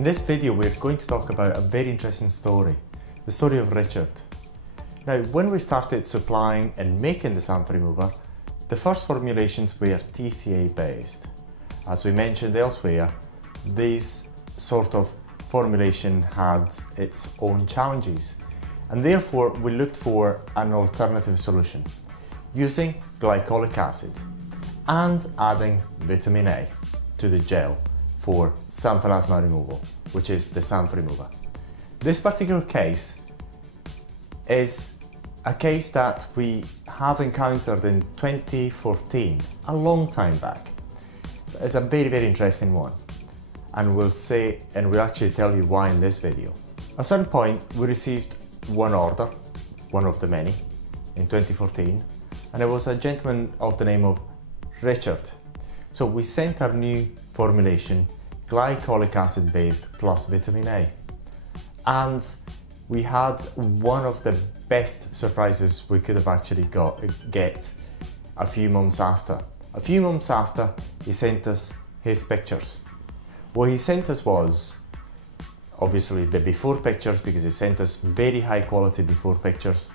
In this video we're going to talk about a very interesting story, the story of Richard. Now when we started supplying and making the sample remover, the first formulations were TCA based. As we mentioned elsewhere, this sort of formulation had its own challenges, and therefore we looked for an alternative solution using glycolic acid and adding vitamin A to the gel for xanthelasma removal, which is the sample remover. This particular case is a case that we have encountered in 2014, a long time back. It's a very interesting one, and we'll actually tell you why in this video. At some point we received one order, one of the many, in 2014, and it was a gentleman of the name of Richard. So we sent our new formulation, glycolic acid based plus vitamin A, and we had one of the best surprises we could have actually get a few months after. A few months after, he sent us his pictures. What he sent us was obviously the before pictures, because he sent us very high quality before pictures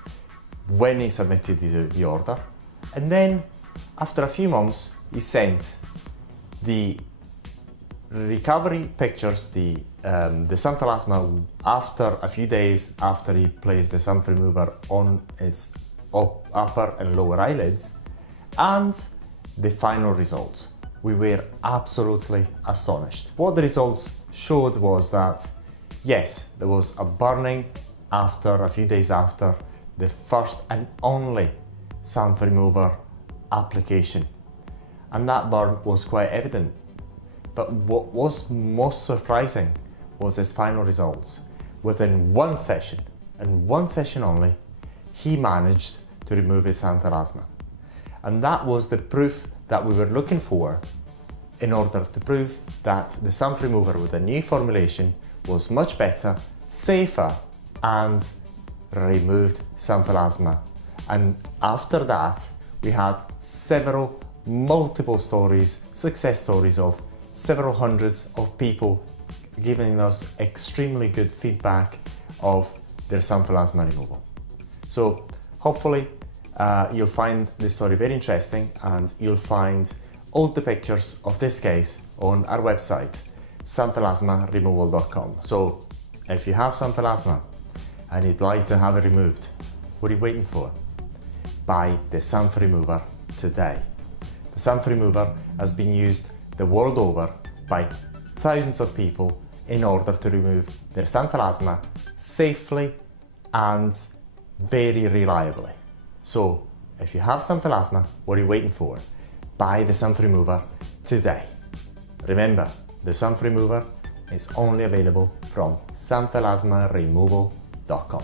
when he submitted the order, and then after a few months he sent the recovery pictures, the xanthelasma after a few days after he placed the sample remover on its upper and lower eyelids, and the final results. We were absolutely astonished. What the results showed was that yes, there was a burning after a few days after the first and only sample remover application, and that burn was quite evident. But what was most surprising was his final results. Within one session, and one session only, he managed to remove his xanthelasma. And that was the proof that we were looking for in order to prove that the sample remover with a new formulation was much better, safer, and removed xanthelasma. And after that, we had multiple stories, success stories of several hundreds of people giving us extremely good feedback of their xanthelasma removal. So hopefully you'll find this story very interesting, and you'll find all the pictures of this case on our website, XANTHELASMARemoval.com. So if you have xanthelasma and you'd like to have it removed, what are you waiting for? Buy the sample remover today. The sample remover has been used the world over by thousands of people in order to remove their xanthelasma safely and very reliably. So if you have xanthelasma, what are you waiting for? Buy the sample remover today. Remember, the sample remover is only available from XANTHELASMARemoval.com.